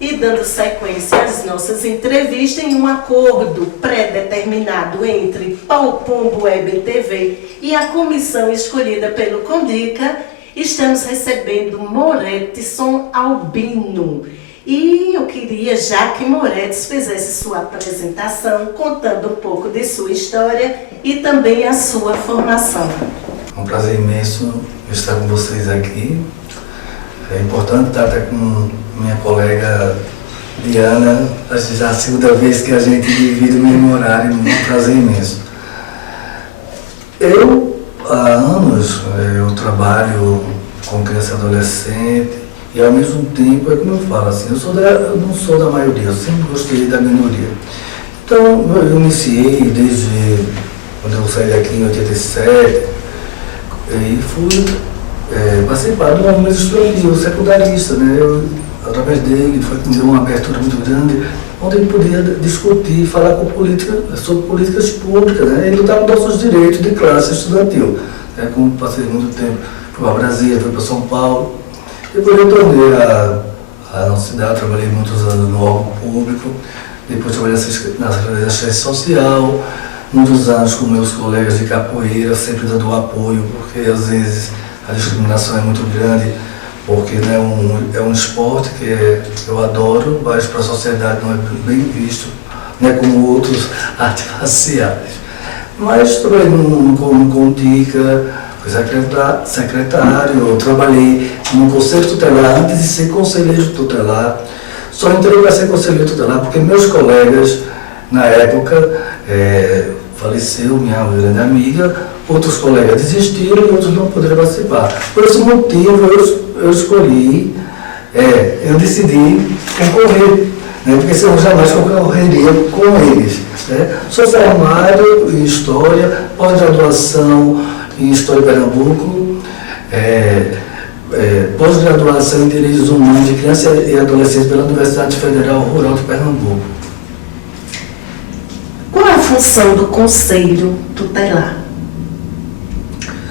E dando sequência às nossas entrevistas, em um acordo pré-determinado entre Pau Pombo Web TV e a comissão escolhida pelo Condica, estamos recebendo Moretson Albino. E eu queria já que Moretson fizesse sua apresentação, contando um pouco de sua história e também a sua formação. É um prazer imenso estar com vocês aqui. É importante estar até com minha colega Diana. Acho que já é a segunda vez que a gente divide o mesmo horário. Um prazer imenso. Há anos, eu trabalho com criança e adolescente e, ao mesmo tempo, é como eu falo, assim, eu não sou da maioria, eu sempre gostei da minoria. Então, eu iniciei desde quando eu saí daqui em 87 e fui participar do movimento estudantil, secundarista, né? Através dele, me deu uma abertura muito grande, onde ele podia discutir, falar sobre políticas públicas, né? E lutar por nossos direitos de classe estudantil. Como passei muito tempo, fui para Brasília, fui para São Paulo. Depois retornei à nossa cidade, trabalhei muitos anos no órgão público, depois trabalhei na assistência social, muitos anos com meus colegas de capoeira, sempre dando apoio, porque às vezes a discriminação é muito grande, porque né, é um esporte que eu adoro, mas para a sociedade não é bem visto, né, como outros artes marciais. Mas trabalhei no Condica, fui secretário, eu trabalhei no Conselho Tutelar antes de ser conselheiro tutelar. Só entrei para ser conselheiro tutelar porque meus colegas, na época, faleceu minha grande amiga, outros colegas desistiram e outros não puderam participar. Por esse motivo eu escolhi, eu decidi concorrer, né, porque senão jamais concorreria com eles. Né. Sou formado em História, pós-graduação em História de Pernambuco, pós-graduação em Direitos Humanos de Criança e Adolescente pela Universidade Federal Rural de Pernambuco. Qual é a função do Conselho Tutelar?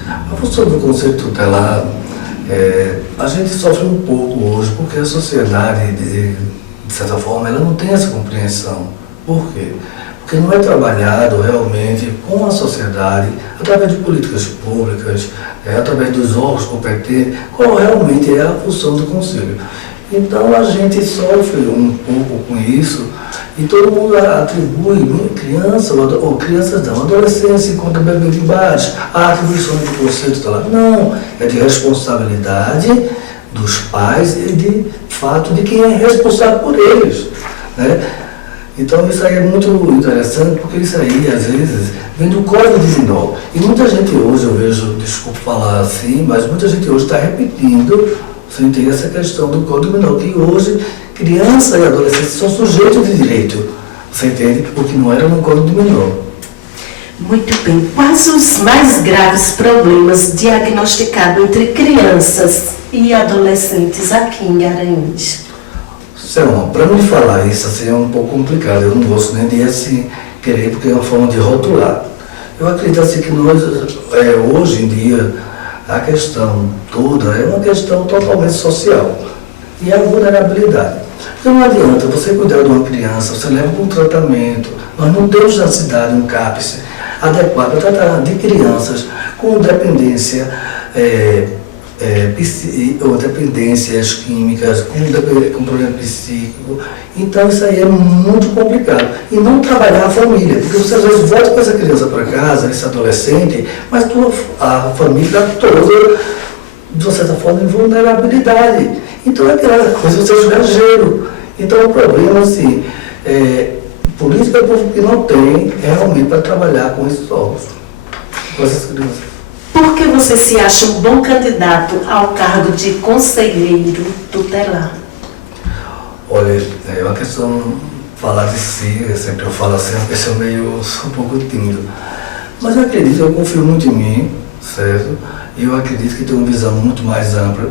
A função do Conselho Tutelar, a gente sofre um pouco hoje, porque a sociedade, de certa forma, ela não tem essa compreensão. Por quê? Porque não é trabalhado realmente com a sociedade, através de políticas públicas, através dos órgãos competentes, qual realmente é a função do Conselho. Então a gente sofre um pouco com isso e todo mundo atribui crianças não, adolescentes enquanto bebê de baixo, a atribuição do Conselho Tutelar. Não, é de responsabilidade dos pais e de fato de quem é responsável por eles. Né? Então isso aí é muito interessante, porque isso aí, às vezes, vem do código de menor. E muita gente hoje, eu vejo, desculpe falar assim, mas muita gente hoje está repetindo, você entende, essa questão do código menor, que hoje criança e adolescente são sujeitos de direito, você entende, o que não era no código menor. Muito bem. Quais os mais graves problemas diagnosticados entre crianças e adolescentes aqui em Garanhuns? Para mim falar isso assim, é um pouco complicado, eu não gosto nem de assim, querer, porque é uma forma de rotular. Eu acredito assim, que nós, hoje em dia, a questão toda é uma questão totalmente social e a vulnerabilidade. Então não adianta você cuidar de uma criança, você leva para um tratamento, nós não temos na cidade um CAPS adequado para tratar de crianças com dependência, ou dependências químicas, com problema psíquico. Então isso aí é muito complicado. E não trabalhar a família, porque você às vezes volta com essa criança para casa, esse adolescente, mas a família está toda, de uma certa forma, em vulnerabilidade. Então é aquela coisa, você jogar gelo. Então o problema, assim, política pública que não tem realmente para trabalhar com esses órgãos, com essas crianças. Por que você se acha um bom candidato ao cargo de conselheiro tutelar? Olha, é uma questão, falar de si, sempre eu falo assim, é uma questão sou um pouco tímido. Mas eu confio muito em mim, certo? E eu acredito que tenho uma visão muito mais ampla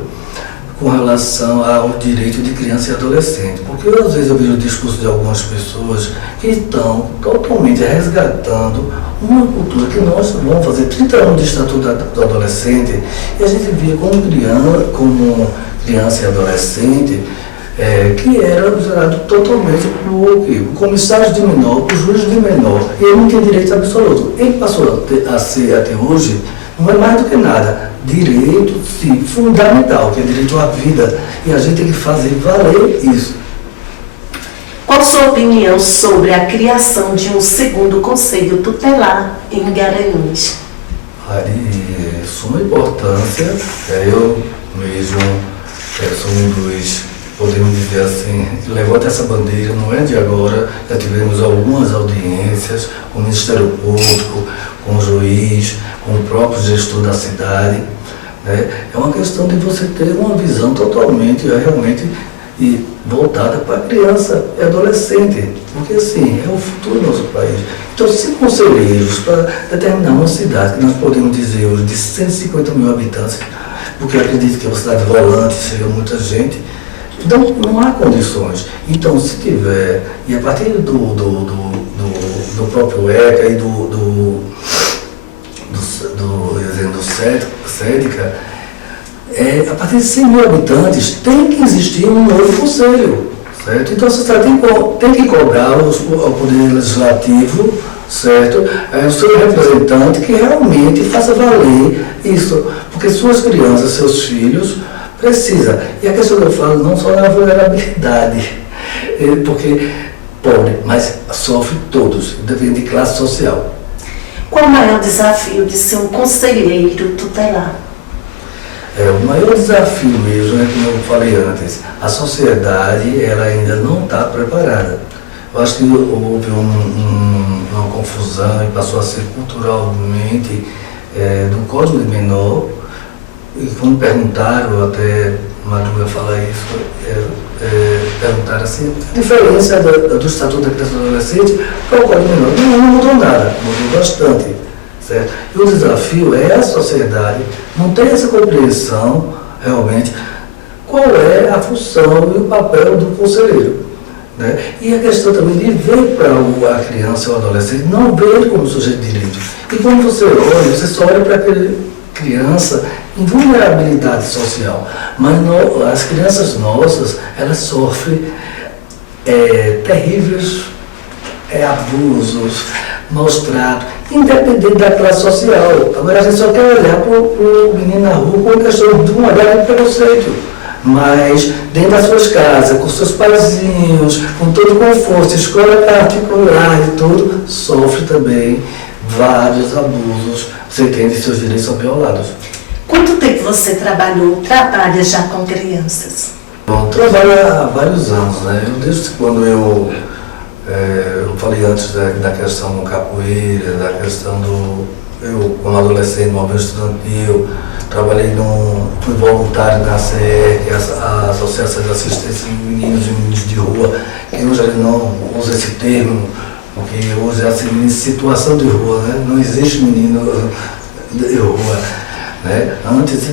com relação ao direito de criança e adolescente. Porque às vezes eu vejo o discurso de algumas pessoas que estão totalmente resgatando uma cultura que nós vamos fazer 30 anos de Estatuto do Adolescente, e a gente via como criança e adolescente que era gerado totalmente por comissários de menor, por juízes de menor, e ele não tinha direito absoluto. Ele passou a ser, até hoje, não é mais do que nada, direito, sim, fundamental, que é direito à vida, e a gente tem que fazer valer isso. Qual sua opinião sobre a criação de um segundo conselho tutelar em Garanhuns? De suma importância, eu mesmo sou um dos, podemos dizer assim, que levanta essa bandeira, não é de agora, já tivemos algumas audiências com o Ministério Público, com o juiz, com o próprio gestor da cidade, né? É uma questão de você ter uma visão totalmente, realmente, e voltada para a criança e adolescente, porque assim, é o futuro do nosso país. Então, se conselheiros para determinar uma cidade, que nós podemos dizer hoje, de 150 mil habitantes, porque eu acredito que é uma cidade volante, chega muita gente, então não há condições. Então, se tiver, e a partir do próprio ECA e do SEDICA, a partir de 100 mil habitantes, tem que existir um novo conselho, certo? Então, você tem que cobrar ao Poder Legislativo, certo? O seu representante que realmente faça valer isso, porque suas crianças, seus filhos, precisam. E a questão que eu falo, não só na vulnerabilidade, porque pode, mas sofre todos, depende de classe social. Qual o maior desafio de ser um conselheiro tutelar? O maior desafio mesmo, como eu falei antes, a sociedade ela ainda não está preparada. Eu acho que houve uma confusão e passou a ser culturalmente do Código de Menor, e quando perguntaram, até Madruga falar isso, perguntaram assim, a diferença do Estatuto da Criança e do Adolescente para o Código de Menor. Não mudou nada, mudou bastante. Certo? E o desafio é a sociedade não ter essa compreensão realmente qual é a função e o papel do conselheiro. Né? E a questão também de ver para a criança ou adolescente, não ver ele como sujeito de direito. E quando você olha, você só olha para aquela criança em vulnerabilidade social. Mas as crianças nossas, elas sofrem terríveis abusos, maus tratos, independente da classe social. Agora a gente só quer olhar para o menino na rua com a questão de um olhar de preconceito. Mas dentro das suas casas, com seus paizinhos, com todo o conforto, escola particular e tudo, sofre também vários abusos. Você entende, seus direitos são violados. Quanto tempo você trabalha já com crianças? Bom, trabalho há vários anos, né? Desde quando eu falei antes da questão do capoeira, da questão eu como adolescente, no movimento estudantil, fui voluntário na ACE, que é a Associação de Assistência de Meninos e Meninas de Rua, que hoje ele não usa esse termo, porque hoje é assim, em situação de rua, né? Não existe menino de rua. Né? Antes,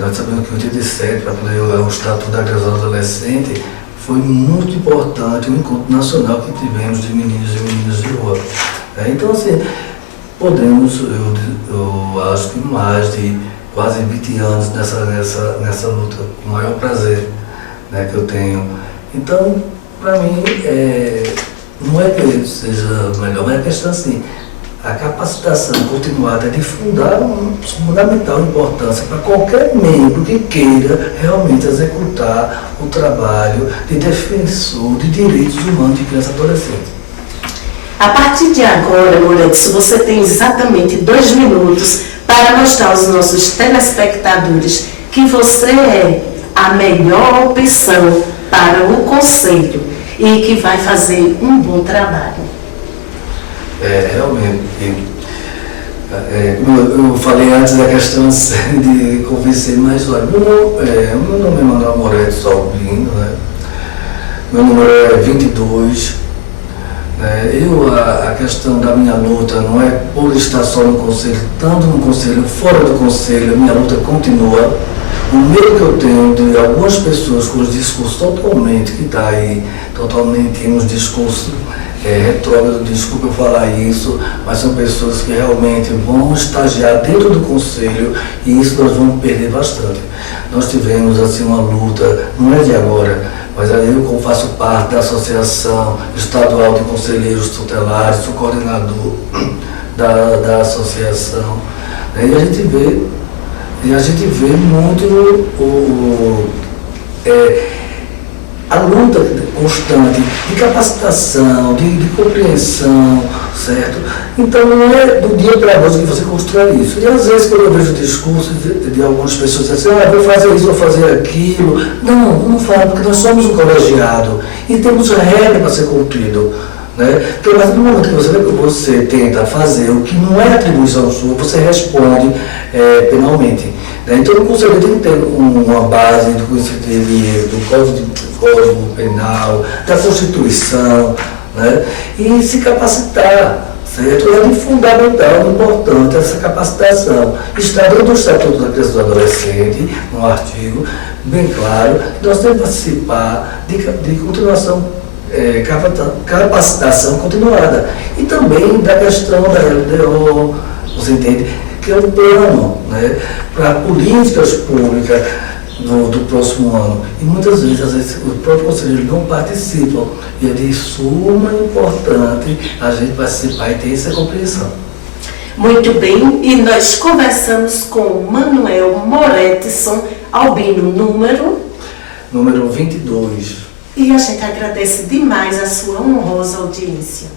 nós sabemos que em 87, para poder o Estatuto da Criança e do Adolescente, foi muito importante o encontro nacional que tivemos de meninos e meninas de rua. Então, assim, podemos, eu acho que mais de quase 20 anos nessa luta, com o maior prazer, né, que eu tenho. Então, para mim, não é que seja melhor, mas é questão assim, a capacitação continuada de fundamental importância para qualquer membro que queira realmente executar o trabalho de defensor de direitos humanos de criança e adolescente. A partir de agora, Molex, você tem exatamente 2 minutos para mostrar aos nossos telespectadores que você é a melhor opção para o conselho e que vai fazer um bom trabalho. Realmente, eu falei antes da questão de convencer, mas olha, meu nome é Manuel Moretti Salvino, né? Meu número é 22. A questão da minha luta não é por estar só no conselho, tanto no conselho, fora do conselho, a minha luta continua. O medo que eu tenho de algumas pessoas com os discursos totalmente, que está aí, totalmente em uns discursos retrógrado, desculpa eu falar isso, mas são pessoas que realmente vão estagiar dentro do conselho e isso nós vamos perder bastante. Nós tivemos assim uma luta, não é de agora, Mas aí eu, como faço parte da Associação Estadual de Conselheiros Tutelares, sou coordenador da associação, né? E a gente vê muito a luta constante de capacitação, de compreensão, certo? Então não é do dia para a noite que você constrói isso. E às vezes quando eu vejo discursos de algumas pessoas dizendo assim, vou fazer isso, vou fazer aquilo. Não falo, porque nós somos um colegiado e temos regra para ser cumprido. Né? Porque a partir do momento que você tenta fazer o que não é atribuição sua, você responde penalmente. Né? Então o conselheiro tem que ter uma base do conhecimento do Código Penal, da Constituição, né? E se capacitar, certo? É fundamental, importante essa capacitação. Está dentro do Estatuto da Criança e do Adolescente, no artigo, bem claro, nós temos que participar de continuação, capacitação continuada. E também da questão da LDO, você entende? Que é um plano, né, para políticas públicas do próximo ano. E muitas vezes, às vezes, os próprios conselheiros não participam. E é de suma importante a gente participar e ter essa compreensão. Muito bem, e nós conversamos com Manuel Moretson Albino, número 22. E a gente agradece demais a sua honrosa audiência.